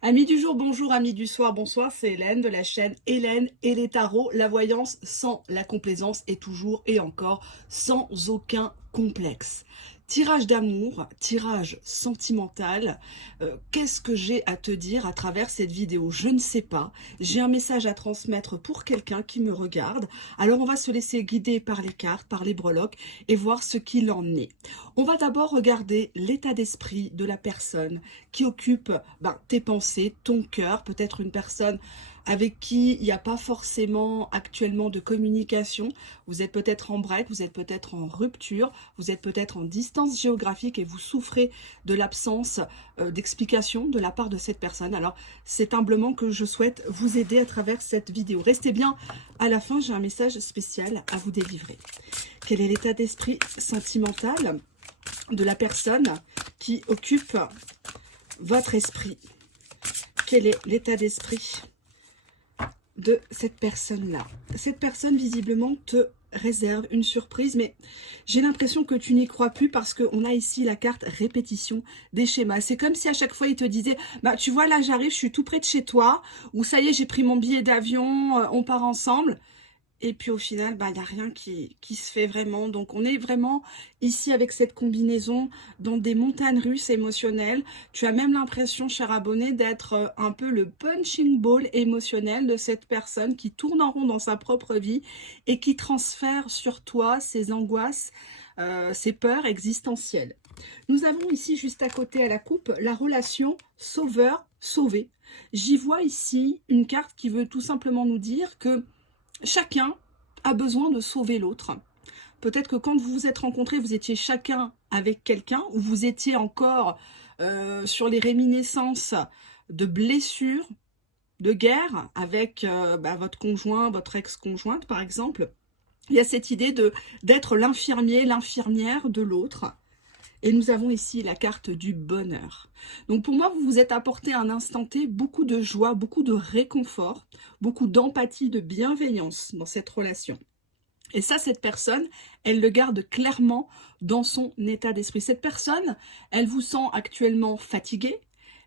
Amis du jour, bonjour, amis du soir, bonsoir, c'est Hélène de la chaîne Hélène et les tarots, la voyance sans la complaisance et toujours et encore sans aucun complexe. Tirage d'amour, tirage sentimental, qu'est-ce que j'ai à te dire à travers cette vidéo? Je ne sais pas, j'ai un message à transmettre pour quelqu'un qui me regarde, alors on va se laisser guider par les cartes, par les breloques et voir ce qu'il en est. On va d'abord regarder l'état d'esprit de la personne qui occupe tes pensées, ton cœur, peut-être une personne avec qui il n'y a pas forcément actuellement de communication. Vous êtes peut-être en break, vous êtes peut-être en rupture, vous êtes peut-être en distance géographique et vous souffrez de l'absence d'explication de la part de cette personne. Alors, c'est humblement que je souhaite vous aider à travers cette vidéo. Restez bien à la fin, j'ai un message spécial à vous délivrer. Quel est l'état d'esprit sentimental de la personne qui occupe votre esprit? Quel est l'état d'esprit de cette personne-là? Cette personne, visiblement, te réserve une surprise, mais j'ai l'impression que tu n'y crois plus parce qu'on a ici la carte répétition des schémas. C'est comme si à chaque fois, il te disait, tu vois, là, j'arrive, je suis tout près de chez toi, ou ça y est, j'ai pris mon billet d'avion, on part ensemble. Et puis au final, il n'y a rien qui se fait vraiment. Donc on est vraiment ici avec cette combinaison dans des montagnes russes émotionnelles. Tu as même l'impression, cher abonné, d'être un peu le punching ball émotionnel de cette personne qui tourne en rond dans sa propre vie et qui transfère sur toi ses angoisses, ses peurs existentielles. Nous avons ici, juste à côté à la coupe, la relation sauveur-sauvé. J'y vois ici une carte qui veut tout simplement nous dire que chacun a besoin de sauver l'autre. Peut-être que quand vous vous êtes rencontrés, vous étiez chacun avec quelqu'un, ou vous étiez encore sur les réminiscences de blessures, de guerre avec votre conjoint, votre ex-conjointe par exemple. Il y a cette idée d'être l'infirmier, l'infirmière de l'autre. Et nous avons ici la carte du bonheur. Donc pour moi, vous vous êtes apporté à un instant T beaucoup de joie, beaucoup de réconfort, beaucoup d'empathie, de bienveillance dans cette relation. Et ça, cette personne, elle le garde clairement dans son état d'esprit. Cette personne, elle vous sent actuellement fatigué,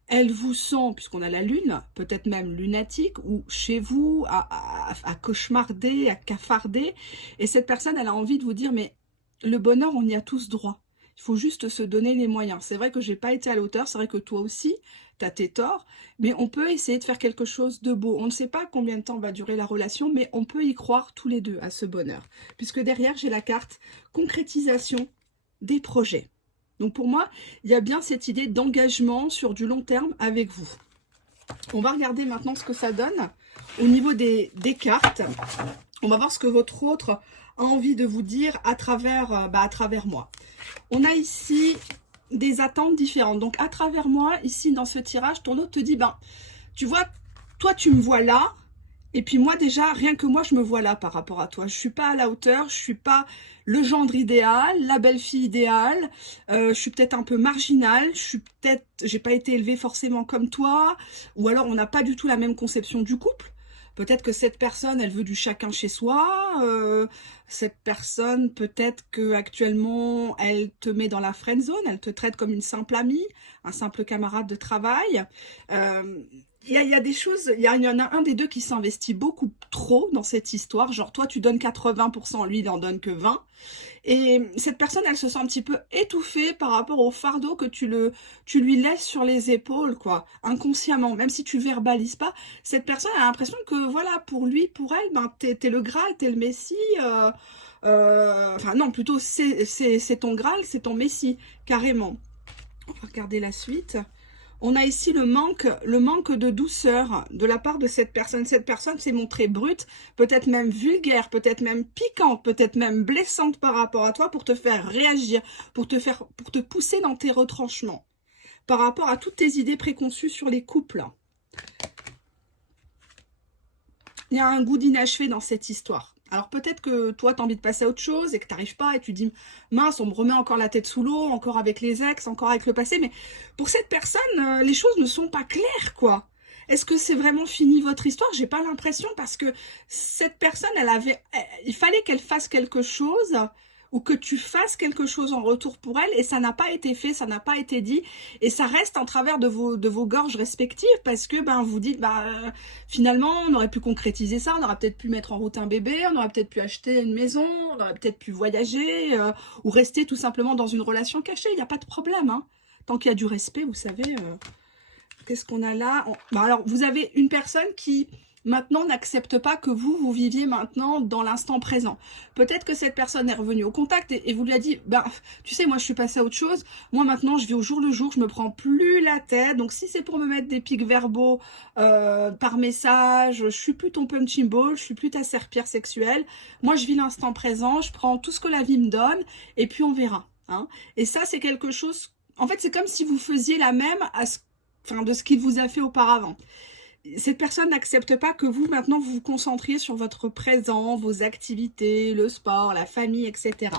elle vous sent, puisqu'on a la lune, peut-être même lunatique, ou chez vous, à cauchemarder, à cafarder. Et cette personne, elle a envie de vous dire, mais le bonheur, on y a tous droit. Il faut juste se donner les moyens. C'est vrai que j'ai pas été à la hauteur, c'est vrai que toi aussi, tu as tes torts, mais on peut essayer de faire quelque chose de beau. On ne sait pas combien de temps va durer la relation, mais on peut y croire tous les deux à ce bonheur. Puisque derrière, j'ai la carte concrétisation des projets. Donc pour moi, il y a bien cette idée d'engagement sur du long terme avec vous. On va regarder maintenant ce que ça donne au niveau des cartes. On va voir ce que votre autre a envie de vous dire à travers moi. On a ici des attentes différentes. Donc, à travers moi, ici, dans ce tirage, ton autre te dit, tu vois, toi, tu me vois là. Et puis moi, déjà, rien que moi, je me vois là par rapport à toi. Je suis pas à la hauteur, je suis pas le gendre idéal, la belle-fille idéale. Je suis peut-être un peu marginale, j'ai pas été élevée forcément comme toi. Ou alors, on n'a pas du tout la même conception du couple. Peut-être que cette personne, elle veut du chacun chez soi. Cette personne, peut-être que actuellement, elle te met dans la friend zone. Elle te traite comme une simple amie, un simple camarade de travail. Il y a des choses, il y en a un des deux qui s'investit beaucoup trop dans cette histoire. Genre, toi, tu donnes 80%, lui, il en donne que 20%. Et cette personne, elle se sent un petit peu étouffée par rapport au fardeau que tu lui laisses sur les épaules, quoi, inconsciemment. Même si tu verbalises pas, cette personne a l'impression que, voilà, pour lui, pour elle, t'es le Graal, t'es le Messie. Enfin, non, plutôt, c'est ton Graal, c'est ton Messie, carrément. On va regarder la suite. On a ici le manque de douceur de la part de cette personne. Cette personne s'est montrée brute, peut-être même vulgaire, peut-être même piquante, peut-être même blessante par rapport à toi pour te faire réagir, pour te pousser dans tes retranchements, par rapport à toutes tes idées préconçues sur les couples. Il y a un goût d'inachevé dans cette histoire. Alors peut-être que toi, tu as envie de passer à autre chose et que tu n'arrives pas et tu dis, mince, on me remet encore la tête sous l'eau, encore avec les ex, encore avec le passé. Mais pour cette personne, les choses ne sont pas claires, quoi. Est-ce que c'est vraiment fini votre histoire? J'ai pas l'impression parce que cette personne, il fallait qu'elle fasse quelque chose ou que tu fasses quelque chose en retour pour elle et ça n'a pas été fait, ça n'a pas été dit et ça reste en travers de vos gorges respectives parce que vous dites finalement on aurait pu concrétiser ça, on aurait peut-être pu mettre en route un bébé, on aurait peut-être pu acheter une maison, on aurait peut-être pu voyager ou rester tout simplement dans une relation cachée, il n'y a pas de problème, hein. Tant qu'il y a du respect, vous savez, qu'est-ce qu'on a là? Alors, vous avez une personne qui, maintenant, n'accepte pas que vous viviez maintenant dans l'instant présent. Peut-être que cette personne est revenue au contact et vous lui a dit, tu sais, moi, je suis passée à autre chose. Moi, maintenant, je vis au jour le jour, je me prends plus la tête. Donc, si c'est pour me mettre des pics verbaux par message, je suis plus ton punching ball, je suis plus ta serpillère sexuelle. Moi, je vis l'instant présent, je prends tout ce que la vie me donne et puis on verra. Hein. Et ça, c'est quelque chose... En fait, c'est comme si vous faisiez la même de ce qu'il vous a fait auparavant. Cette personne n'accepte pas que vous, maintenant, vous vous concentriez sur votre présent, vos activités, le sport, la famille, etc.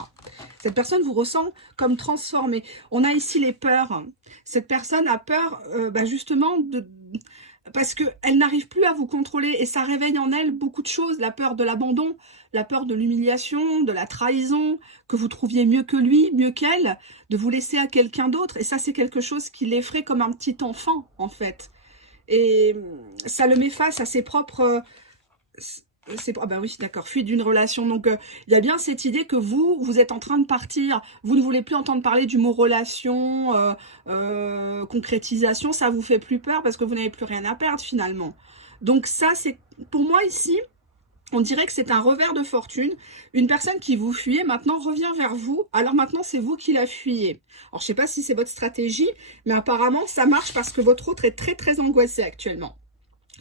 Cette personne vous ressent comme transformée. On a ici les peurs. Cette personne a peur, justement, parce qu'elle n'arrive plus à vous contrôler et ça réveille en elle beaucoup de choses. La peur de l'abandon, la peur de l'humiliation, de la trahison, que vous trouviez mieux que lui, mieux qu'elle, de vous laisser à quelqu'un d'autre. Et ça, c'est quelque chose qui l'effraie comme un petit enfant, en fait. Et ça le met face à ses propres... oui, d'accord, fuite d'une relation. Donc, il y a bien cette idée que vous êtes en train de partir. Vous ne voulez plus entendre parler du mot relation, concrétisation. Ça vous fait plus peur parce que vous n'avez plus rien à perdre, finalement. Donc, ça, c'est... Pour moi, ici... On dirait que c'est un revers de fortune. Une personne qui vous fuyait maintenant revient vers vous. Alors maintenant, c'est vous qui la fuyez. Alors, je ne sais pas si c'est votre stratégie, mais apparemment, ça marche parce que votre autre est très, très angoissé actuellement.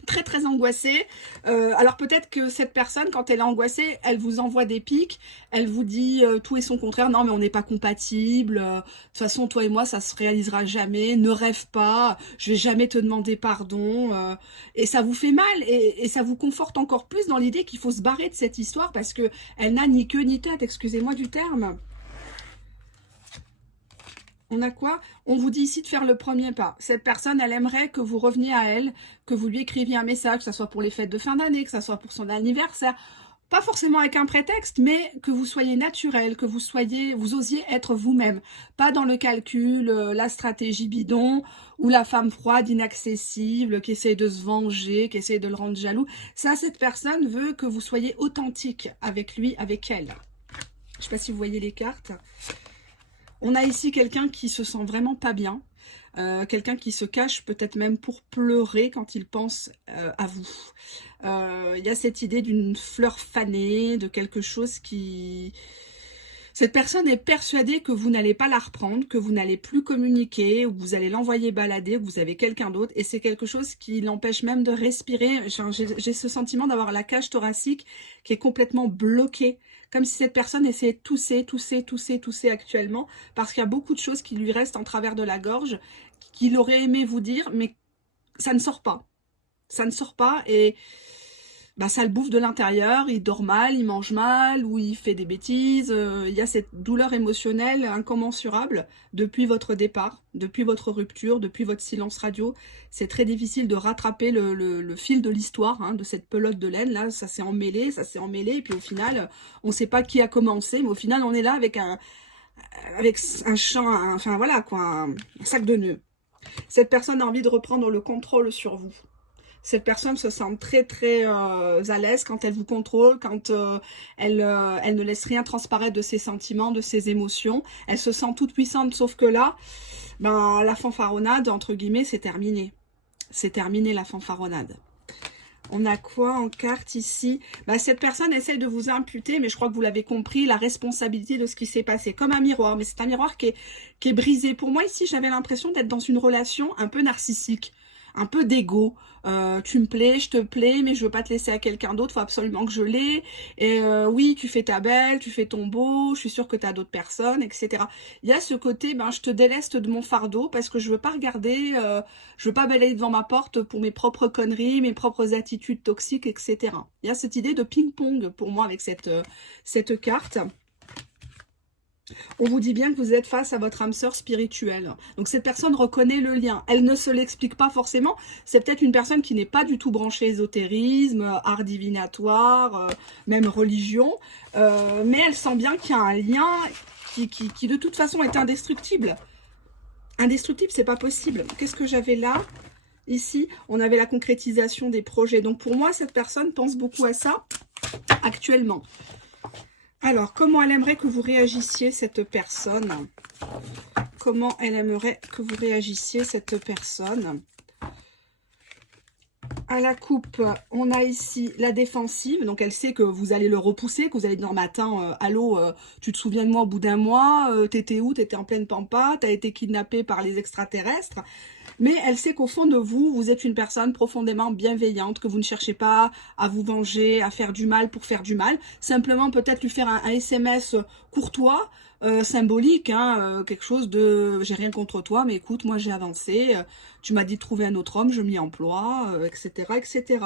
Très, très angoissée. Alors, peut-être que cette personne, quand elle est angoissée, elle vous envoie des pics. Elle vous dit tout et son contraire. Non, mais on n'est pas compatibles. De toute façon, toi et moi, ça se réalisera jamais. Ne rêve pas. Je vais jamais te demander pardon. Et ça vous fait mal. Et ça vous conforte encore plus dans l'idée qu'il faut se barrer de cette histoire parce que elle n'a ni queue ni tête. Excusez-moi du terme. On a quoi? On vous dit ici de faire le premier pas. Cette personne, elle aimerait que vous reveniez à elle, que vous lui écriviez un message, que ce soit pour les fêtes de fin d'année, que ce soit pour son anniversaire. Pas forcément avec un prétexte, mais que vous soyez naturel, que vous osiez être vous-même. Pas dans le calcul, la stratégie bidon, ou la femme froide, inaccessible, qui essaie de se venger, qui essaie de le rendre jaloux. Ça, cette personne veut que vous soyez authentique avec lui, avec elle. Je ne sais pas si vous voyez les cartes. On a ici quelqu'un qui se sent vraiment pas bien, quelqu'un qui se cache peut-être même pour pleurer quand il pense à vous. Il y a cette idée d'une fleur fanée, de quelque chose qui... Cette personne est persuadée que vous n'allez pas la reprendre, que vous n'allez plus communiquer, ou que vous allez l'envoyer balader, ou que vous avez quelqu'un d'autre, et c'est quelque chose qui l'empêche même de respirer. J'ai ce sentiment d'avoir la cage thoracique qui est complètement bloquée, comme si cette personne essayait de tousser actuellement, parce qu'il y a beaucoup de choses qui lui restent en travers de la gorge, qu'il aurait aimé vous dire, mais ça ne sort pas. Ça ne sort pas, et... ça le bouffe de l'intérieur, il dort mal, il mange mal, ou il fait des bêtises. Il y a cette douleur émotionnelle incommensurable depuis votre départ, depuis votre rupture, depuis votre silence radio. C'est très difficile de rattraper le fil de l'histoire, hein, de cette pelote de laine. Là, ça s'est emmêlé, et puis au final, on ne sait pas qui a commencé, mais au final, on est là avec un champ, enfin voilà quoi, un sac de nœuds. Cette personne a envie de reprendre le contrôle sur vous. Cette personne se sent très très à l'aise quand elle vous contrôle, quand elle ne laisse rien transparaître de ses sentiments, de ses émotions. Elle se sent toute puissante, sauf que là, la fanfaronnade, entre guillemets, c'est terminé. C'est terminé la fanfaronnade. On a quoi en carte ici? Cette personne essaie de vous imputer, mais je crois que vous l'avez compris, la responsabilité de ce qui s'est passé. Comme un miroir, mais c'est un miroir qui est brisé. Pour moi, ici, j'avais l'impression d'être dans une relation un peu narcissique. Un peu d'ego, tu me plais, je te plais, mais je veux pas te laisser à quelqu'un d'autre, faut absolument que je l'ai, et oui, tu fais ta belle, tu fais ton beau, je suis sûre que tu as d'autres personnes, etc. Il y a ce côté, je te déleste de mon fardeau, parce que je veux pas regarder, je veux pas balayer devant ma porte pour mes propres conneries, mes propres attitudes toxiques, etc. Il y a cette idée de ping-pong, pour moi, avec cette carte. On vous dit bien que vous êtes face à votre âme sœur spirituelle. Donc cette personne reconnaît le lien. Elle ne se l'explique pas forcément. C'est peut-être une personne qui n'est pas du tout branchée ésotérisme, art divinatoire, même religion. Mais elle sent bien qu'il y a un lien qui de toute façon est indestructible. Indestructible, c'est pas possible. Qu'est-ce que j'avais là? Ici, on avait la concrétisation des projets. Donc pour moi, cette personne pense beaucoup à ça actuellement. Alors, comment elle aimerait que vous réagissiez, cette personne? Comment elle aimerait que vous réagissiez, cette personne? À la coupe, on a ici la défensive. Donc, elle sait que vous allez le repousser, que vous allez dire, matin, allô, tu te souviens de moi au bout d'un mois? T'étais où? T'étais en pleine pampa? T'as été kidnappé par les extraterrestres? Mais elle sait qu'au fond de vous, vous êtes une personne profondément bienveillante, que vous ne cherchez pas à vous venger, à faire du mal pour faire du mal. Simplement peut-être lui faire un SMS courtois, symbolique, hein, quelque chose de « j'ai rien contre toi, mais écoute, moi j'ai avancé, tu m'as dit de trouver un autre homme, je m'y emploie, etc. etc. »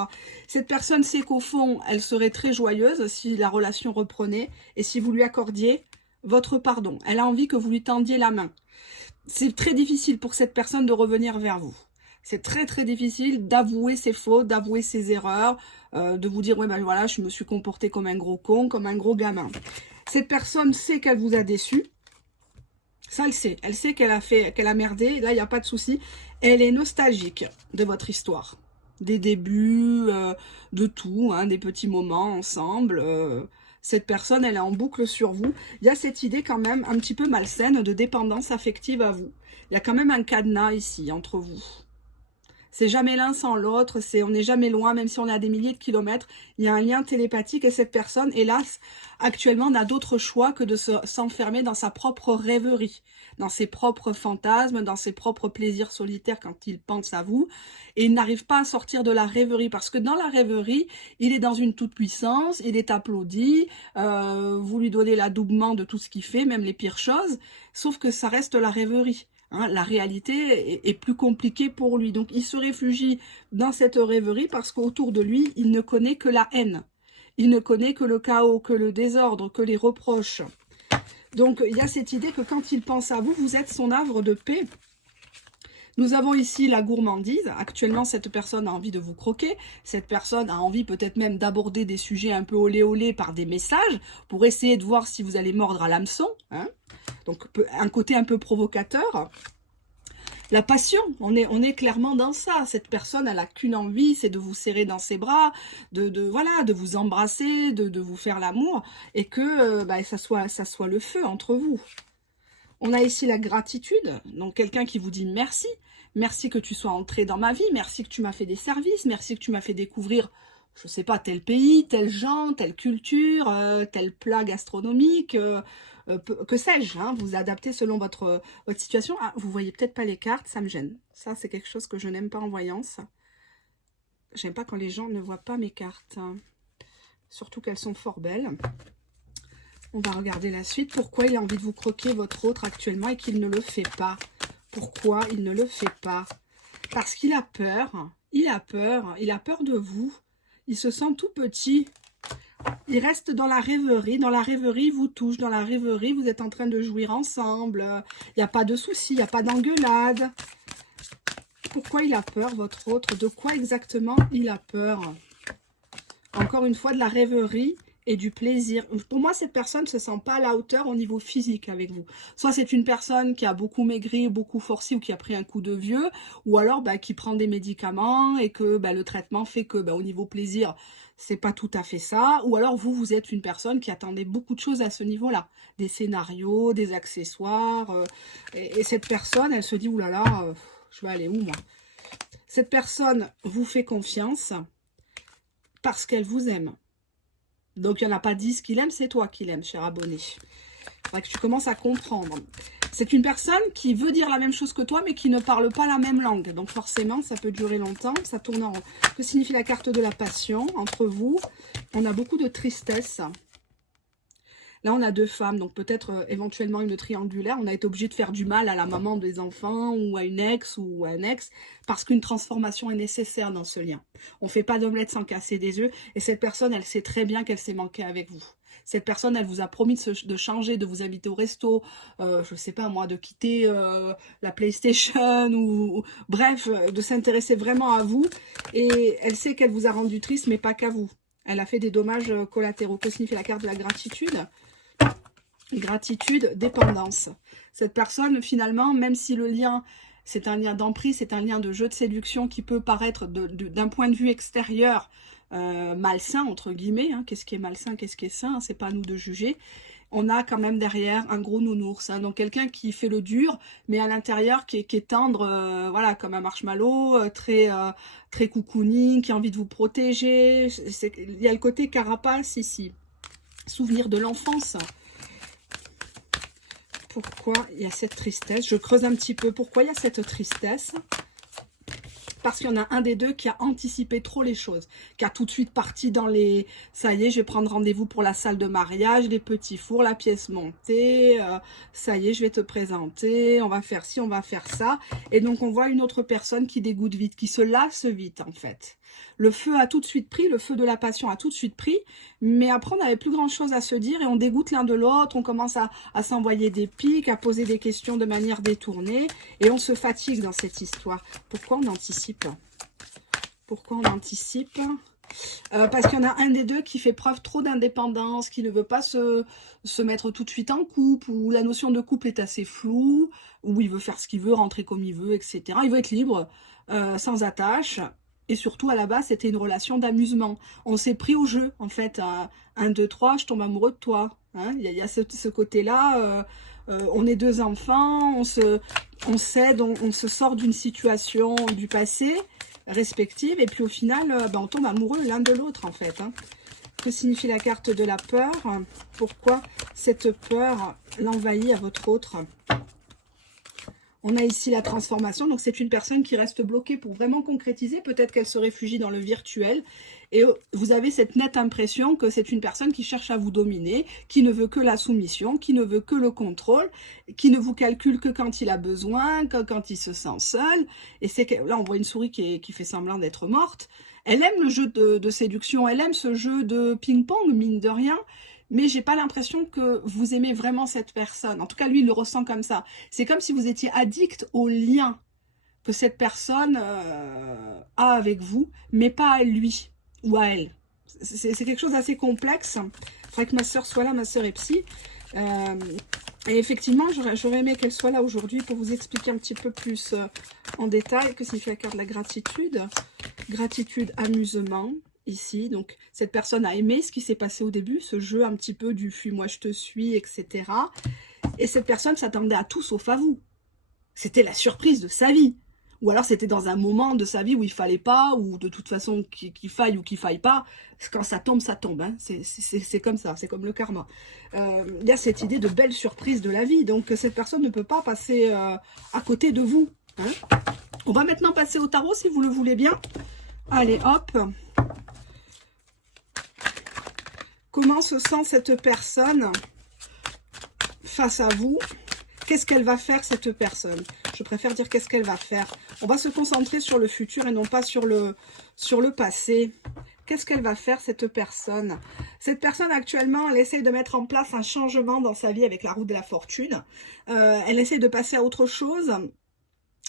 Cette personne sait qu'au fond, elle serait très joyeuse si la relation reprenait et si vous lui accordiez votre pardon. Elle a envie que vous lui tendiez la main. C'est très difficile pour cette personne de revenir vers vous. C'est très très difficile d'avouer ses fautes, d'avouer ses erreurs, de vous dire, ouais ben voilà, je me suis comporté comme un gros con, comme un gros gamin. Cette personne sait qu'elle vous a déçu. Ça, elle sait qu'elle a merdé, là, il n'y a pas de souci. Elle est nostalgique de votre histoire. Des débuts, de tout, hein, des petits moments ensemble. Cette personne, elle est en boucle sur vous. Il y a cette idée quand même un petit peu malsaine de dépendance affective à vous. Il y a quand même un cadenas ici entre vous. C'est jamais l'un sans l'autre, on n'est jamais loin, même si on est à des milliers de kilomètres. Il y a un lien télépathique et cette personne, hélas, actuellement n'a d'autre choix que de s'enfermer dans sa propre rêverie, dans ses propres fantasmes, dans ses propres plaisirs solitaires quand il pense à vous. Et il n'arrive pas à sortir de la rêverie parce que dans la rêverie, il est dans une toute-puissance, il est applaudi, vous lui donnez l'adoubement de tout ce qu'il fait, même les pires choses, sauf que ça reste la rêverie. Hein, la réalité est plus compliquée pour lui. Donc, il se réfugie dans cette rêverie parce qu'autour de lui, il ne connaît que la haine. Il ne connaît que le chaos, que le désordre, que les reproches. Donc, il y a cette idée que quand il pense à vous, vous êtes son havre de paix. Nous avons ici la gourmandise. Actuellement, cette personne a envie de vous croquer. Cette personne a envie peut-être même d'aborder des sujets un peu olé olé par des messages pour essayer de voir si vous allez mordre à l'hameçon. Hein. Donc, un côté un peu provocateur. La passion, on est clairement dans ça. Cette personne, elle a qu'une envie, c'est de vous serrer dans ses bras, voilà, de vous embrasser, de vous faire l'amour, et que ça soit le feu entre vous. On a ici la gratitude, donc quelqu'un qui vous dit merci. Merci que tu sois entré dans ma vie, merci que tu m'as fait des services, merci que tu m'as fait découvrir, je sais pas, tel pays, tel genre, telle culture, tel plat gastronomique, que sais-je, hein, vous adaptez selon votre situation. Ah, vous voyez peut-être pas les cartes, ça me gêne. Ça, c'est quelque chose que je n'aime pas en voyance. J'aime pas quand les gens ne voient pas mes cartes. Hein. Surtout qu'elles sont fort belles. On va regarder la suite. Pourquoi il a envie de vous croquer votre autre actuellement et qu'il ne le fait pas? Pourquoi il ne le fait pas? Parce qu'il a peur. Il a peur. Il a peur de vous. Il se sent tout petit. Il reste dans la rêverie. Dans la rêverie, il vous touche. Dans la rêverie, vous êtes en train de jouir ensemble. Il n'y a pas de souci. Il n'y a pas d'engueulade. Pourquoi il a peur, votre autre? De quoi exactement il a peur? Encore une fois, de la rêverie et du plaisir. Pour moi, cette personne ne se sent pas à la hauteur au niveau physique avec vous. Soit c'est une personne qui a beaucoup maigri, beaucoup forcé ou qui a pris un coup de vieux, ou alors qui prend des médicaments et que le traitement fait que au niveau plaisir, c'est pas tout à fait ça. Ou alors vous êtes une personne qui attendait beaucoup de choses à ce niveau-là. Des scénarios, des accessoires. Et cette personne, elle se dit, oulala, je vais aller où moi? Cette personne vous fait confiance parce qu'elle vous aime. Donc, il n'y en a pas 10 qui l'aiment, c'est toi qui l'aimes, cher abonné. Il faudrait que tu commences à comprendre. C'est une personne qui veut dire la même chose que toi, mais qui ne parle pas la même langue. Donc, forcément, ça peut durer longtemps, ça tourne en rond. Que signifie la carte de la passion entre vous? On a beaucoup de tristesse. Là, on a deux femmes, donc peut-être éventuellement une triangulaire. On a été obligé de faire du mal à la maman des enfants ou à une ex ou à un ex parce qu'une transformation est nécessaire dans ce lien. On ne fait pas d'omelette sans casser des œufs et cette personne, elle sait très bien qu'elle s'est manquée avec vous. Cette personne, elle vous a promis de changer, de vous inviter au resto, je sais pas moi, de quitter la PlayStation, ou bref, de s'intéresser vraiment à vous. Et elle sait qu'elle vous a rendu triste, mais pas qu'à vous. Elle a fait des dommages collatéraux. Que signifie la carte de la gratitude? Gratitude, dépendance. Cette personne, finalement, même si le lien, c'est un lien d'emprise, c'est un lien de jeu de séduction qui peut paraître d'un point de vue extérieur malsain, entre guillemets. Hein. Qu'est-ce qui est malsain, qu'est-ce qui est sain, c'est pas à nous de juger. On a quand même derrière un gros nounours. Hein. Donc quelqu'un qui fait le dur, mais à l'intérieur qui est tendre, voilà, comme un marshmallow, très cocooning, qui a envie de vous protéger. Il y a le côté carapace ici. Souvenir de l'enfance. Pourquoi il y a cette tristesse? Je creuse un petit peu. Pourquoi il y a cette tristesse? Parce qu'il y en a un des deux qui a anticipé trop les choses, qui a tout de suite parti dans les... Ça y est, je vais prendre rendez-vous pour la salle de mariage, les petits fours, la pièce montée, ça y est, je vais te présenter, on va faire ci, on va faire ça. Et donc, on voit une autre personne qui dégoûte vite, qui se lasse vite, en fait. Le feu a tout de suite pris, le feu de la passion a tout de suite pris, mais après, on n'avait plus grand-chose à se dire et on dégoûte l'un de l'autre, on commence à s'envoyer des pics, à poser des questions de manière détournée et on se fatigue dans cette histoire. Pourquoi on anticipe? Pourquoi on anticipe? Parce qu'il y en a un des deux qui fait preuve trop d'indépendance, qui ne veut pas se mettre tout de suite en couple, où la notion de couple est assez floue, où il veut faire ce qu'il veut, rentrer comme il veut, etc. Il veut être libre, sans attache. Et surtout, à la base, c'était une relation d'amusement. On s'est pris au jeu, en fait. 1, 2, 3, je tombe amoureux de toi. Hein, il y a ce côté-là. On est deux enfants, on s'aide, on se sort d'une situation du passé respective. Et puis au final, on tombe amoureux l'un de l'autre, en fait. Hein. Que signifie la carte de la peur? Pourquoi cette peur l'envahit à votre autre? On a ici la transformation, donc c'est une personne qui reste bloquée pour vraiment concrétiser. Peut-être qu'elle se réfugie dans le virtuel. Et vous avez cette nette impression que c'est une personne qui cherche à vous dominer, qui ne veut que la soumission, qui ne veut que le contrôle, qui ne vous calcule que quand il a besoin, que quand il se sent seul. Et c'est que là, on voit une souris qui fait semblant d'être morte. Elle aime le jeu de séduction, elle aime ce jeu de ping-pong, mine de rien. Mais j'ai pas l'impression que vous aimez vraiment cette personne. En tout cas, lui, il le ressent comme ça. C'est comme si vous étiez addict au lien que cette personne a avec vous, mais pas à lui ou à elle. C'est quelque chose d'assez complexe. Il faudrait que ma sœur soit là, ma sœur est psy. Et effectivement, j'aurais aimé qu'elle soit là aujourd'hui pour vous expliquer un petit peu plus en détail que signifie la carte de la gratitude. Gratitude, amusement. Ici, donc cette personne a aimé ce qui s'est passé au début, ce jeu un petit peu du fuis-moi je te suis, etc. Et cette personne s'attendait à tout sauf à vous. C'était la surprise de sa vie. Ou alors c'était dans un moment de sa vie où il fallait pas, ou de toute façon qu'il faille ou qu'il faille pas. Quand ça tombe, ça tombe. Hein. C'est comme ça, c'est comme le karma. Il y a cette idée de belle surprise de la vie. Donc cette personne ne peut pas passer à côté de vous. Hein. On va maintenant passer au tarot si vous le voulez bien. Allez, hop. Comment se sent cette personne face à vous? Qu'est-ce qu'elle va faire, cette personne? Je préfère dire qu'est-ce qu'elle va faire. On va se concentrer sur le futur et non pas sur le passé. Qu'est-ce qu'elle va faire, cette personne? Cette personne, actuellement, elle essaye de mettre en place un changement dans sa vie avec la roue de la fortune. Elle essaye de passer à autre chose.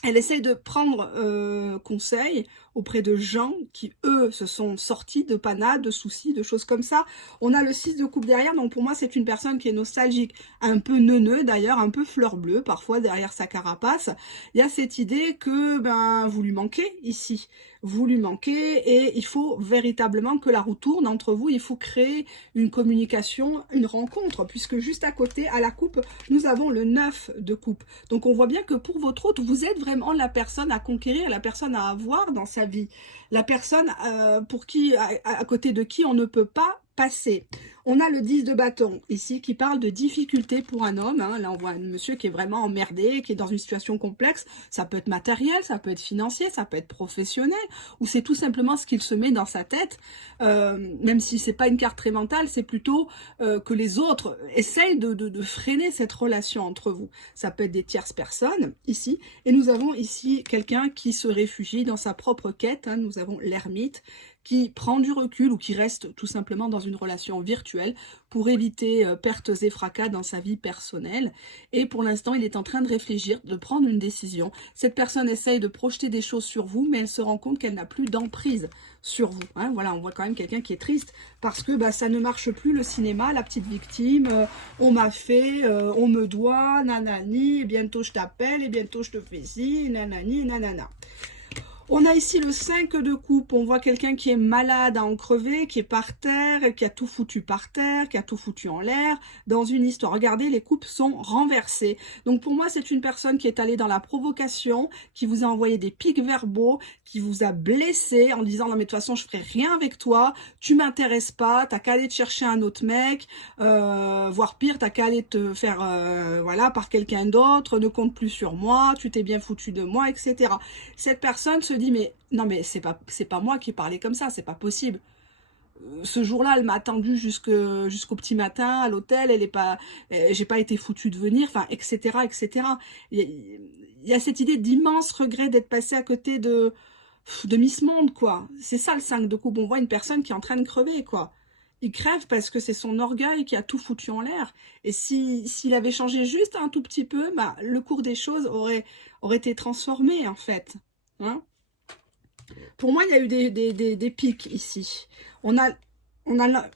Elle essaye de prendre conseil auprès de gens qui, eux, se sont sortis de panades, de soucis, de choses comme ça. On a le 6 de coupe derrière, donc pour moi, c'est une personne qui est nostalgique, un peu neuneux d'ailleurs, un peu fleur bleue, parfois derrière sa carapace. Il y a cette idée que vous lui manquez ici. Vous lui manquez et il faut véritablement que la roue tourne entre vous. Il faut créer une communication, une rencontre, puisque juste à côté, à la coupe, nous avons le 9 de coupe. Donc on voit bien que pour votre autre, vous êtes vraiment la personne à conquérir, la personne à avoir dans sa vie. La personne pour qui, à côté de qui on ne peut pas passer. On a le 10 de bâton ici qui parle de difficultés pour un homme. Hein. Là, on voit un monsieur qui est vraiment emmerdé, qui est dans une situation complexe. Ça peut être matériel, ça peut être financier, ça peut être professionnel, ou c'est tout simplement ce qu'il se met dans sa tête. Même si c'est pas une carte très mentale, c'est plutôt que les autres essayent de freiner cette relation entre vous. Ça peut être des tierces personnes ici. Et nous avons ici quelqu'un qui se réfugie dans sa propre quête. Hein. Nous avons l'ermite qui prend du recul ou qui reste tout simplement dans une relation virtuelle mutuelle pour éviter pertes et fracas dans sa vie personnelle. Et pour l'instant, il est en train de réfléchir, de prendre une décision. Cette personne essaye de projeter des choses sur vous, mais elle se rend compte qu'elle n'a plus d'emprise sur vous. Hein. Voilà, on voit quand même quelqu'un qui est triste parce que bah, ça ne marche plus le cinéma, la petite victime, on m'a fait, on me doit, nanani, et bientôt je t'appelle, et bientôt je te fais ci, nanani, nanana. On a ici le 5 de coupe, on voit quelqu'un qui est malade à en crever, qui est par terre, qui a tout foutu par terre, qui a tout foutu en l'air, dans une histoire. Regardez, les coupes sont renversées. Donc pour moi, c'est une personne qui est allée dans la provocation, qui vous a envoyé des pics verbaux, qui vous a blessé en disant « Non mais de toute façon, je ferai rien avec toi, tu m'intéresses pas, t'as qu'à aller te chercher un autre mec, voire pire, t'as qu'à aller te faire voilà, par quelqu'un d'autre, ne compte plus sur moi, tu t'es bien foutu de moi, etc. » Cette personne se dit mais non mais c'est pas moi qui parlais comme ça, c'est pas possible. Ce jour-là, elle m'a attendu jusqu'au petit matin à l'hôtel, j'ai pas été foutue de venir, enfin etc etc. Il y a cette idée d'immense regret d'être passé à côté de Miss Monde quoi. C'est ça le 5 de coupe. On voit une personne qui est en train de crever quoi. Il crève parce que c'est son orgueil qui a tout foutu en l'air. Et s'il avait changé juste un tout petit peu, bah, le cours des choses aurait été transformé en fait. Hein? Pour moi, il y a eu des pics ici.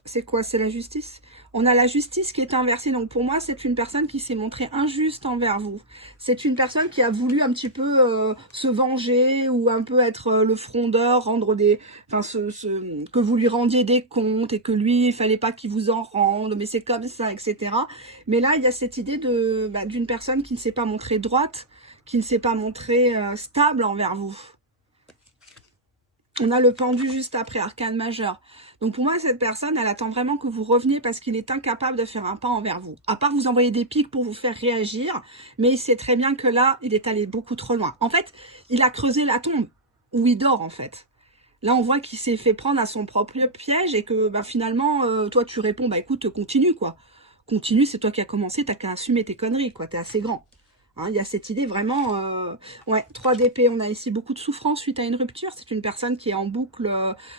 C'est quoi? C'est la justice? On a la justice qui est inversée. Donc pour moi, c'est une personne qui s'est montrée injuste envers vous. C'est une personne qui a voulu un petit peu se venger ou un peu être le frondeur, rendre que vous lui rendiez des comptes et que lui, il fallait pas qu'il vous en rende, mais c'est comme ça, etc. Mais là, il y a cette idée d'une personne qui ne s'est pas montrée droite, qui ne s'est pas montrée stable envers vous. On a le pendu juste après, arcane majeur. Donc pour moi, cette personne, elle attend vraiment que vous reveniez parce qu'il est incapable de faire un pas envers vous. À part vous envoyer des pics pour vous faire réagir, mais il sait très bien que là, il est allé beaucoup trop loin. En fait, il a creusé la tombe où il dort en fait. Là, on voit qu'il s'est fait prendre à son propre piège et que bah, finalement, toi, tu réponds, bah écoute, continue quoi. Continue, c'est toi qui as commencé, t'as qu'à assumer tes conneries quoi, t'es assez grand. Hein, il y a cette idée vraiment... Ouais, 3 d'épée, on a ici beaucoup de souffrance suite à une rupture. C'est une personne qui est en boucle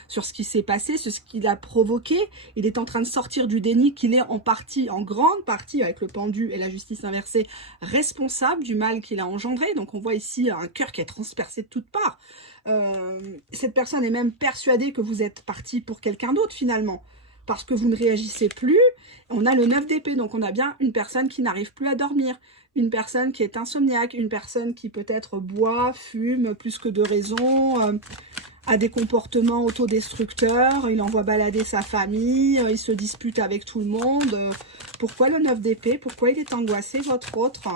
sur ce qui s'est passé, sur ce qu'il a provoqué. Il est en train de sortir du déni qu'il est en grande partie, avec le pendu et la justice inversée, responsable du mal qu'il a engendré. Donc on voit ici un cœur qui est transpercé de toutes parts. Cette personne est même persuadée que vous êtes parti pour quelqu'un d'autre finalement. Parce que vous ne réagissez plus. On a le 9 d'épée, donc on a bien une personne qui n'arrive plus à dormir. Une personne qui est insomniaque, une personne qui peut-être boit, fume, plus que de raison, a des comportements autodestructeurs, il envoie balader sa famille, il se dispute avec tout le monde. Pourquoi le 9 d'épée? Pourquoi il est angoissé, votre autre?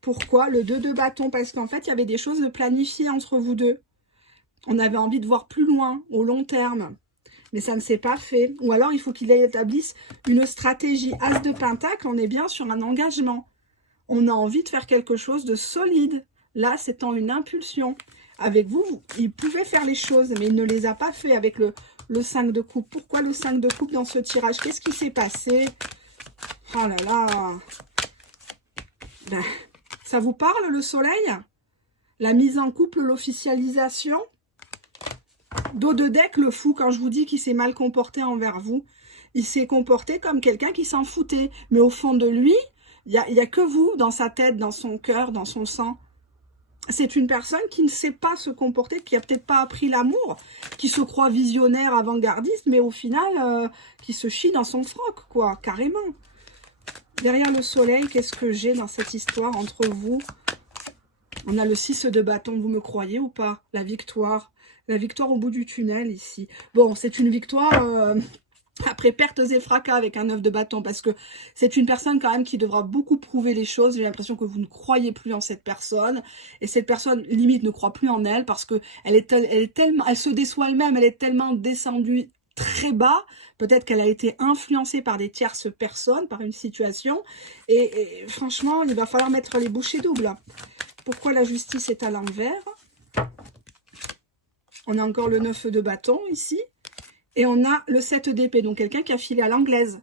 Pourquoi le 2 de bâton? Parce qu'en fait, il y avait des choses de planifier entre vous deux. On avait envie de voir plus loin, au long terme. Mais ça ne s'est pas fait. Ou alors, il faut qu'il établisse une stratégie. As de pentacle, on est bien sur un engagement. On a envie de faire quelque chose de solide. Là, c'est en une impulsion. Avec vous, il pouvait faire les choses, mais il ne les a pas fait avec le 5 de coupe. Pourquoi le 5 de coupe dans ce tirage? Qu'est-ce qui s'est passé? Oh là là. Ben, ça vous parle, le soleil? La mise en couple, l'officialisation? Dos de deck, le fou, quand je vous dis qu'il s'est mal comporté envers vous, il s'est comporté comme quelqu'un qui s'en foutait. Mais au fond de lui, il y a que vous, dans sa tête, dans son cœur, dans son sang. C'est une personne qui ne sait pas se comporter, qui n'a peut-être pas appris l'amour, qui se croit visionnaire, avant-gardiste, mais au final, qui se chie dans son froc, quoi, carrément. Derrière le soleil, qu'est-ce que j'ai dans cette histoire entre vous? On a le 6 de bâton, vous me croyez ou pas? La victoire au bout du tunnel, ici. Bon, c'est une victoire... après pertes et fracas avec un 9 de bâton, parce que c'est une personne quand même qui devra beaucoup prouver les choses. J'ai l'impression que vous ne croyez plus en cette personne, et cette personne limite ne croit plus en elle, parce que elle se déçoit elle-même, elle est tellement descendue très bas, peut-être qu'elle a été influencée par des tierces personnes, par une situation, et franchement, il va falloir mettre les bouchées doubles. Pourquoi la justice est à l'envers? On a encore le 9 de bâton ici. Et on a le 7 d'épée, donc quelqu'un qui a filé à l'anglaise,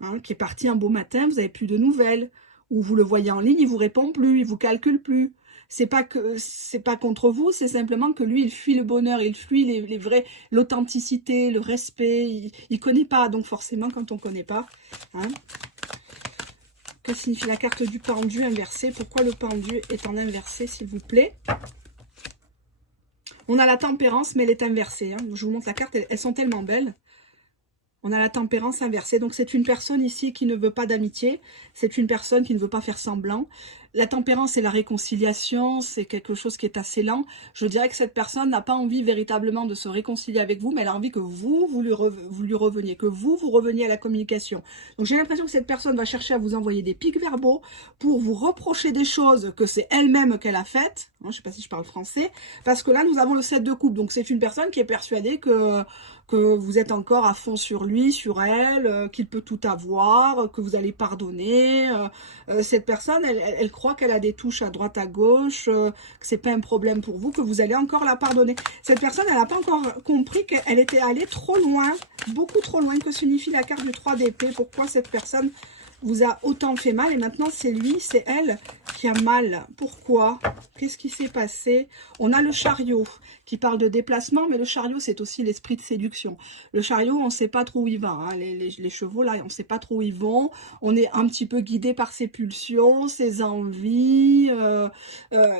hein, qui est parti un beau matin, vous n'avez plus de nouvelles, ou vous le voyez en ligne, il ne vous répond plus, il ne vous calcule plus. c'est pas contre vous, c'est simplement que lui, il fuit le bonheur, il fuit les vrais, l'authenticité, le respect. Il connaît pas, donc forcément, quand on connaît pas, hein. Que signifie la carte du pendu inversé? Pourquoi le pendu est en inversé, s'il vous plaît? On a la tempérance, mais elle est inversée, hein. Je vous montre la carte, elles sont tellement belles. On a la tempérance inversée. Donc, c'est une personne ici qui ne veut pas d'amitié. C'est une personne qui ne veut pas faire semblant. La tempérance, c'est la réconciliation. C'est quelque chose qui est assez lent. Je dirais que cette personne n'a pas envie véritablement de se réconcilier avec vous, mais elle a envie que vous lui reveniez, que vous reveniez à la communication. Donc, j'ai l'impression que cette personne va chercher à vous envoyer des pics verbaux pour vous reprocher des choses que c'est elle-même qu'elle a faites. Je ne sais pas si je parle français. Parce que là, nous avons le 7 de coupe. Donc, c'est une personne qui est persuadée que vous êtes encore à fond sur lui, sur elle, qu'il peut tout avoir, que vous allez pardonner. Cette personne, elle croit qu'elle a des touches à droite, à gauche, que c'est pas un problème pour vous, que vous allez encore la pardonner. Cette personne, elle n'a pas encore compris qu'elle était allée trop loin, beaucoup trop loin, que signifie la carte du 3 d'épée. Pourquoi cette personne vous a autant fait mal et maintenant c'est lui, c'est elle qui a mal. Pourquoi? Qu'est-ce qui s'est passé? On a le chariot qui parle de déplacement, mais le chariot c'est aussi l'esprit de séduction. Le chariot, on ne sait pas trop où il va, hein. Les chevaux là, on ne sait pas trop où ils vont. On est un petit peu guidé par ses pulsions, ses envies.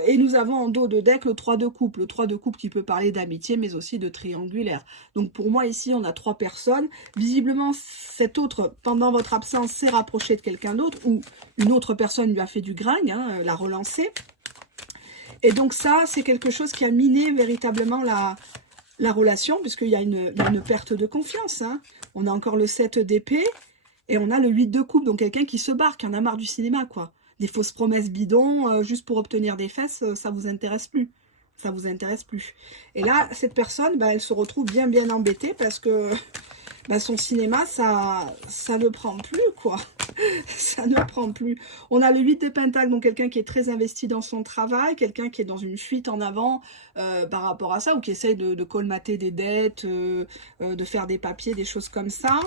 Et nous avons en dos de deck le 3 de coupe. Le 3 de coupe qui peut parler d'amitié, mais aussi de triangulaire. Donc pour moi ici, on a 3 personnes. Visiblement, cet autre, pendant votre absence, s'est rapproché de quelqu'un d'autre, ou une autre personne lui a fait du gringue, hein, l'a relancé. Et donc ça, c'est quelque chose qui a miné véritablement la relation, puisqu'il y a une perte de confiance, hein. On a encore le 7 d'épée, et on a le 8 de coupe, donc quelqu'un qui se barre, qui en a marre du cinéma, quoi. Des fausses promesses bidons, juste pour obtenir des fesses, ça vous intéresse plus. Ça vous intéresse plus. Et là, cette personne, elle se retrouve bien embêtée, parce que son cinéma, ça ne prend plus, quoi. Ça ne prend plus. On a le 8 de Pentacle, donc quelqu'un qui est très investi dans son travail, quelqu'un qui est dans une fuite en avant par rapport à ça, ou qui essaye de colmater des dettes, de faire des papiers, des choses comme ça.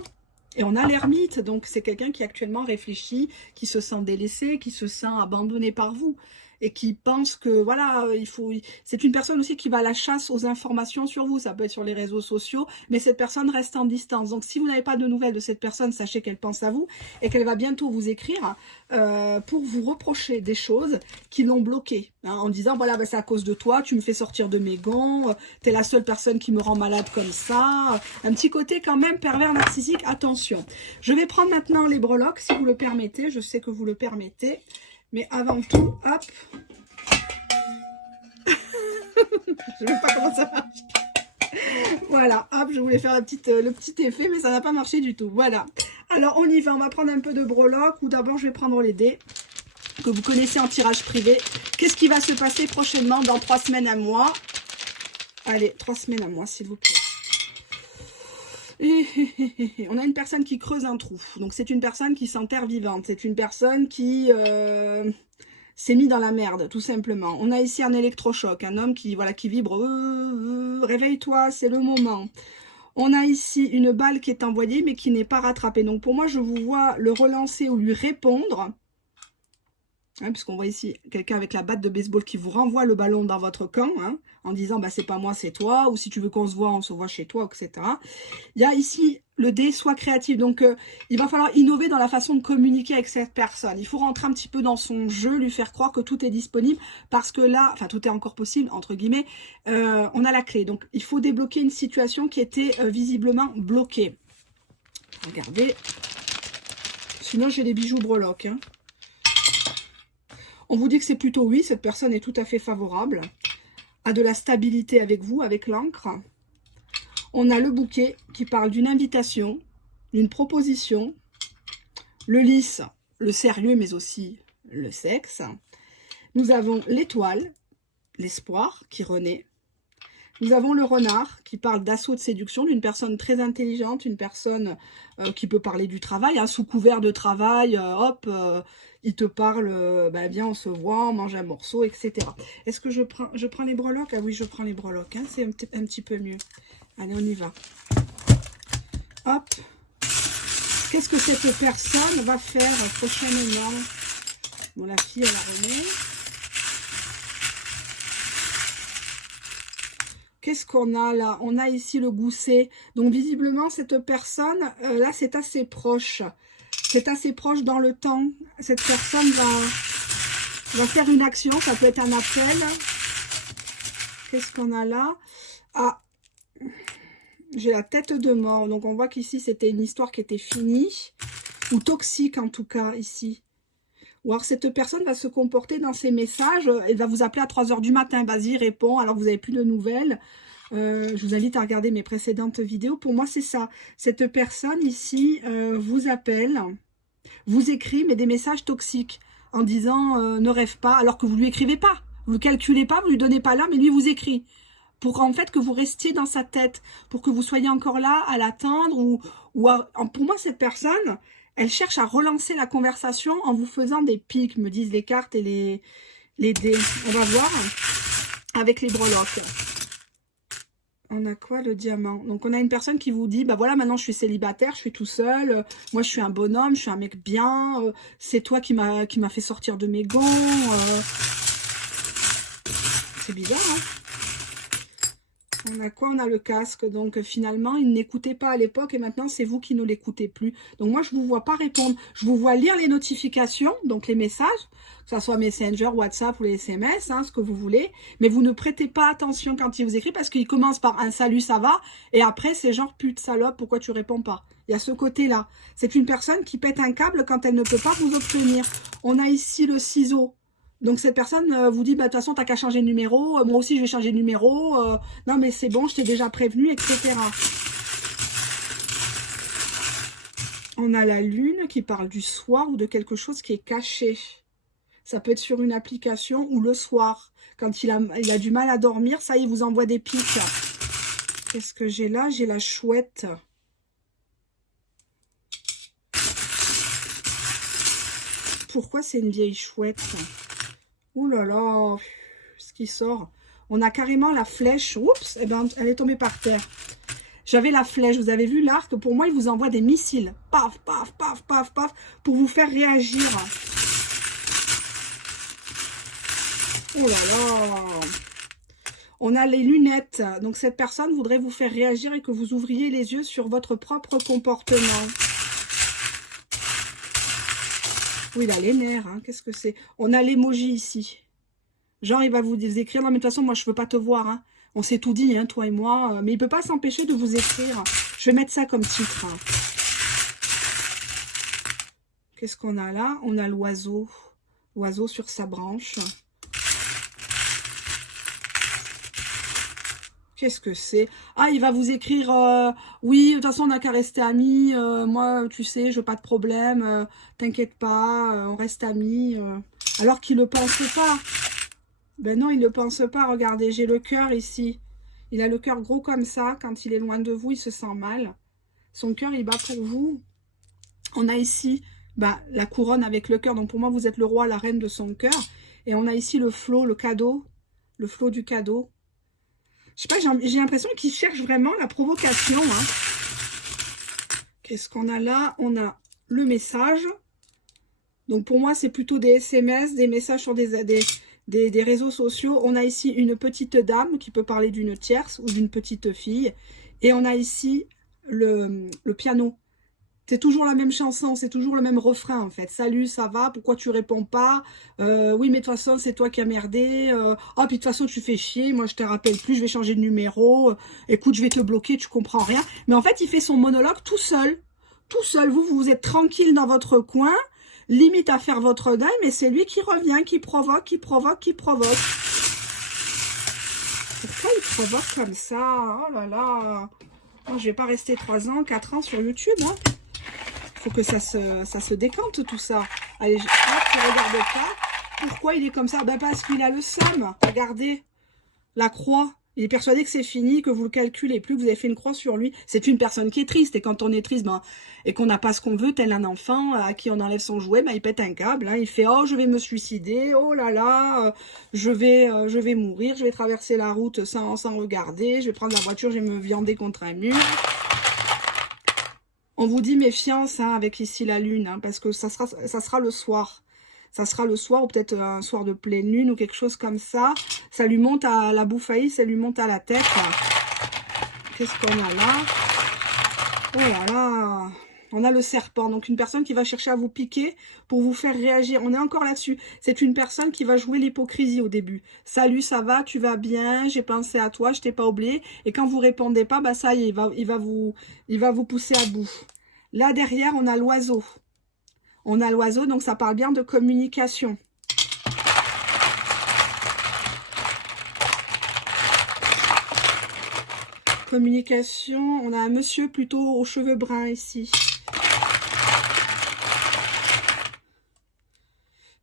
Et on a l'ermite, donc c'est quelqu'un qui actuellement réfléchit, qui se sent délaissé, qui se sent abandonné par vous. Et qui pense que, voilà, c'est une personne aussi qui va à la chasse aux informations sur vous. Ça peut être sur les réseaux sociaux, mais cette personne reste en distance. Donc, si vous n'avez pas de nouvelles de cette personne, sachez qu'elle pense à vous et qu'elle va bientôt vous écrire pour vous reprocher des choses qui l'ont bloqué. Hein, en disant, voilà, c'est à cause de toi, tu me fais sortir de mes gonds, t'es la seule personne qui me rend malade comme ça. Un petit côté quand même pervers narcissique, attention. Je vais prendre maintenant les breloques, si vous le permettez. Je sais que vous le permettez. Mais avant tout, hop, je ne sais pas comment ça marche. Voilà, hop, je voulais faire le petit effet, mais ça n'a pas marché du tout. Voilà. Alors, on y va. On va prendre un peu de breloque. Ou d'abord, je vais prendre les dés que vous connaissez en tirage privé. Qu'est-ce qui va se passer prochainement dans 3 semaines à moi? Allez, 3 semaines à moi, s'il vous plaît. On a une personne qui creuse un trou. Donc, c'est une personne qui s'enterre vivante. C'est une personne qui s'est mis dans la merde, tout simplement. On a ici un électrochoc. Un homme qui, voilà, qui vibre. Réveille-toi, c'est le moment. On a ici une balle qui est envoyée, mais qui n'est pas rattrapée. Donc, pour moi, je vous vois le relancer ou lui répondre. Hein, puisqu'on voit ici quelqu'un avec la batte de baseball qui vous renvoie le ballon dans votre camp, hein, en disant c'est pas moi, c'est toi, ou si tu veux qu'on se voit, on se voit chez toi, etc. Il y a ici le dé, soit créatif, donc il va falloir innover dans la façon de communiquer avec cette personne. Il faut rentrer un petit peu dans son jeu, lui faire croire que tout est disponible, parce que là, enfin tout est encore possible, entre guillemets, on a la clé. Donc il faut débloquer une situation qui était visiblement bloquée. Regardez, sinon j'ai des bijoux breloques, hein. On vous dit que c'est plutôt oui, cette personne est tout à fait favorable, a de la stabilité avec vous, avec l'encre. On a le bouquet qui parle d'une invitation, d'une proposition, le lys, le sérieux, mais aussi le sexe. Nous avons l'étoile, l'espoir qui renaît. Nous avons le renard qui parle d'assaut de séduction, d'une personne très intelligente, une personne qui peut parler du travail, hein, sous couvert de travail, hop, il te parle, viens on se voit, on mange un morceau, etc. Est-ce que je prends les breloques? Ah oui, je prends les breloques, hein, c'est un petit peu mieux. Allez, on y va. Hop. Qu'est-ce que cette personne va faire prochainement? Bon, la fille, elle la remet. Qu'est-ce qu'on a là? On a ici le gousset. Donc visiblement, cette personne, là, c'est assez proche. C'est assez proche dans le temps. Cette personne va faire une action. Ça peut être un appel. Qu'est-ce qu'on a là? Ah, j'ai la tête de mort. Donc on voit qu'ici, c'était une histoire qui était finie. Ou toxique en tout cas, ici. Ou alors cette personne va se comporter dans ses messages. Elle va vous appeler à 3 h du matin. Vas-y, réponds. Alors vous n'avez plus de nouvelles. Je vous invite à regarder mes précédentes vidéos. Pour moi, c'est ça. Cette personne ici vous appelle, vous écrit, mais des messages toxiques en disant ne rêve pas, alors que vous lui écrivez pas. Vous ne calculez pas, vous lui donnez pas l'heure, mais lui vous écrit. Pour en fait que vous restiez dans sa tête, pour que vous soyez encore là à l'attendre. Pour moi, cette personne, elle cherche à relancer la conversation en vous faisant des pics, me disent les cartes et les dés. On va voir avec les breloques. On a quoi, le diamant? Donc, on a une personne qui vous dit, bah voilà, maintenant je suis célibataire, je suis tout seul, moi je suis un bonhomme, je suis un mec bien, c'est toi qui m'a fait sortir de mes gonds. C'est bizarre, hein? On a quoi? On a le casque. Donc, finalement, il n'écoutait pas à l'époque et maintenant, c'est vous qui ne l'écoutez plus. Donc, moi, je ne vous vois pas répondre. Je vous vois lire les notifications, donc les messages, que ce soit Messenger, WhatsApp ou les SMS, hein, ce que vous voulez. Mais vous ne prêtez pas attention quand il vous écrit parce qu'il commence par un salut, ça va. Et après, c'est genre pute, salope, pourquoi tu réponds pas? Il y a ce côté-là. C'est une personne qui pète un câble quand elle ne peut pas vous obtenir. On a ici le ciseau. Donc, cette personne vous dit, bah, de toute façon, t'as qu'à changer de numéro. Moi aussi, je vais changer de numéro. Non, mais c'est bon, je t'ai déjà prévenu, etc. On a la lune qui parle du soir ou de quelque chose qui est caché. Ça peut être sur une application ou le soir. Quand il a du mal à dormir, ça, il vous envoie des pics. Qu'est-ce que j'ai là? J'ai la chouette. Pourquoi c'est une vieille chouette? Ouh là là, ce qui sort. On a carrément la flèche. Oups, eh ben, elle est tombée par terre. J'avais la flèche, vous avez vu l'arc? Pour moi, il vous envoie des missiles. Paf, paf, paf, paf, paf, pour vous faire réagir. Oh là là. On a les lunettes. Donc, cette personne voudrait vous faire réagir et que vous ouvriez les yeux sur votre propre comportement. Oui, il a les nerfs, hein. Qu'est-ce que c'est? On a l'emoji ici. Genre, il va vous écrire. Non, mais de toute façon, moi, je ne veux pas te voir. Hein. On s'est tout dit, hein, toi et moi. Mais il ne peut pas s'empêcher de vous écrire. Je vais mettre ça comme titre. Hein. Qu'est-ce qu'on a là? On a l'oiseau. L'oiseau sur sa branche. Qu'est-ce que c'est? Ah, il va vous écrire, oui, de toute façon, on n'a qu'à rester amis. Moi, tu sais, je veux pas de problème. T'inquiète pas, on reste amis. Alors qu'il ne le pense pas. Ben non, il ne le pense pas. Regardez, j'ai le cœur ici. Il a le cœur gros comme ça. Quand il est loin de vous, il se sent mal. Son cœur, il bat pour vous. On a ici la couronne avec le cœur. Donc pour moi, vous êtes le roi, la reine de son cœur. Et on a ici le flot, le cadeau. Le flot du cadeau. Je sais pas, j'ai l'impression qu'il cherche vraiment la provocation. Hein. Qu'est-ce qu'on a là? On a le message. Donc pour moi, c'est plutôt des SMS, des messages sur des réseaux sociaux. On a ici une petite dame qui peut parler d'une tierce ou d'une petite fille. Et on a ici le piano. C'est toujours la même chanson, c'est toujours le même refrain en fait. Salut, ça va? Pourquoi tu réponds pas? Oui, mais de toute façon, c'est toi qui as merdé. Oh, puis de toute façon, tu fais chier. Moi, je te rappelle plus, je vais changer de numéro. Écoute, je vais te bloquer, tu comprends rien. Mais en fait, il fait son monologue tout seul. Tout seul. Vous êtes tranquille dans votre coin, limite à faire votre deuil, mais c'est lui qui revient, qui provoque, qui provoque, qui provoque. Pourquoi il provoque comme ça? Oh là là. Moi, je vais pas rester 3 ans, 4 ans sur YouTube, hein. Faut que ça se décante tout ça. Allez, je regarde pas. Pourquoi il est comme ça? Ben parce qu'il a le seum. Regardez la croix. Il est persuadé que c'est fini, que vous le calculez plus, que vous avez fait une croix sur lui. C'est une personne qui est triste. Et quand on est triste et qu'on n'a pas ce qu'on veut, tel un enfant à qui on enlève son jouet, il pète un câble. Hein. Il fait « Oh, je vais me suicider. Oh là là, je vais mourir. Je vais traverser la route sans regarder. Je vais prendre la voiture, je vais me viander contre un mur. » On vous dit méfiance hein, avec ici la lune, hein, parce que ça sera le soir. Ça sera le soir ou peut-être un soir de pleine lune ou quelque chose comme ça. Ça lui monte à la bouffaïe, ça lui monte à la tête. Qu'est-ce qu'on a là? Oh là là! On a le serpent, donc une personne qui va chercher à vous piquer pour vous faire réagir. On est encore là-dessus. C'est une personne qui va jouer l'hypocrisie au début. Salut, ça va, tu vas bien, j'ai pensé à toi, je t'ai pas oublié. Et quand vous répondez pas, bah ça y est, il va vous pousser à bout. Là derrière, on a l'oiseau. On a l'oiseau, donc ça parle bien de communication. Communication, on a un monsieur plutôt aux cheveux bruns ici.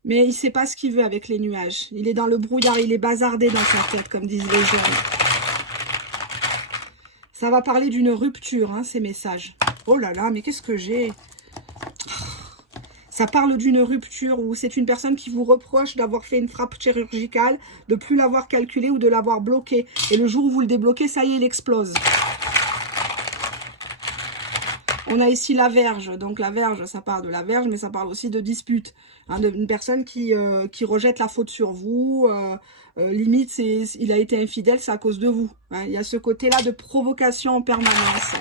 Mais il ne sait pas ce qu'il veut avec les nuages. Il est dans le brouillard, il est bazardé dans sa tête, comme disent les jeunes. Ça va parler d'une rupture, hein, ces messages. Oh là là, mais qu'est-ce que j'ai? Ça parle d'une rupture où c'est une personne qui vous reproche d'avoir fait une frappe chirurgicale, de plus l'avoir calculé ou de l'avoir bloqué. Et le jour où vous le débloquez, ça y est, il explose. On a ici la verge, donc la verge, ça parle de la verge, mais ça parle aussi de dispute, hein, d'une personne qui rejette la faute sur vous, limite, il a été infidèle, c'est à cause de vous. Hein. Il y a ce côté-là de provocation en permanence.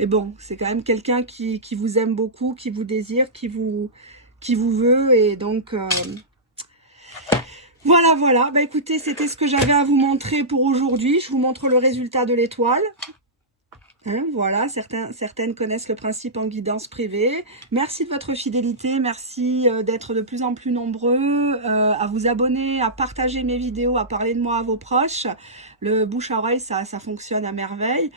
Et bon, c'est quand même quelqu'un qui vous aime beaucoup, qui vous désire, qui vous veut, et donc... Voilà. Bah écoutez, c'était ce que j'avais à vous montrer pour aujourd'hui. Je vous montre le résultat de l'étoile. Hein, voilà, certaines connaissent le principe en guidance privée. Merci de votre fidélité, merci d'être de plus en plus nombreux, à vous abonner, à partager mes vidéos, à parler de moi à vos proches. Le bouche à oreille, ça fonctionne à merveille.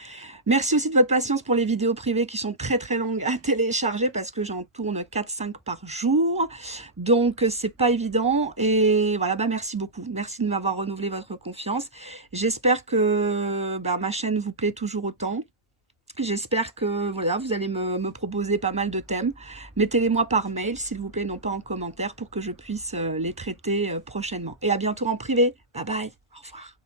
Merci aussi de votre patience pour les vidéos privées qui sont très très longues à télécharger parce que j'en tourne 4-5 par jour. Donc c'est pas évident et voilà, bah merci beaucoup. Merci de m'avoir renouvelé votre confiance. J'espère que ma chaîne vous plaît toujours autant. J'espère que voilà, vous allez me proposer pas mal de thèmes. Mettez-les-moi par mail, s'il vous plaît, non pas en commentaire, pour que je puisse les traiter prochainement. Et à bientôt en privé. Bye bye, au revoir.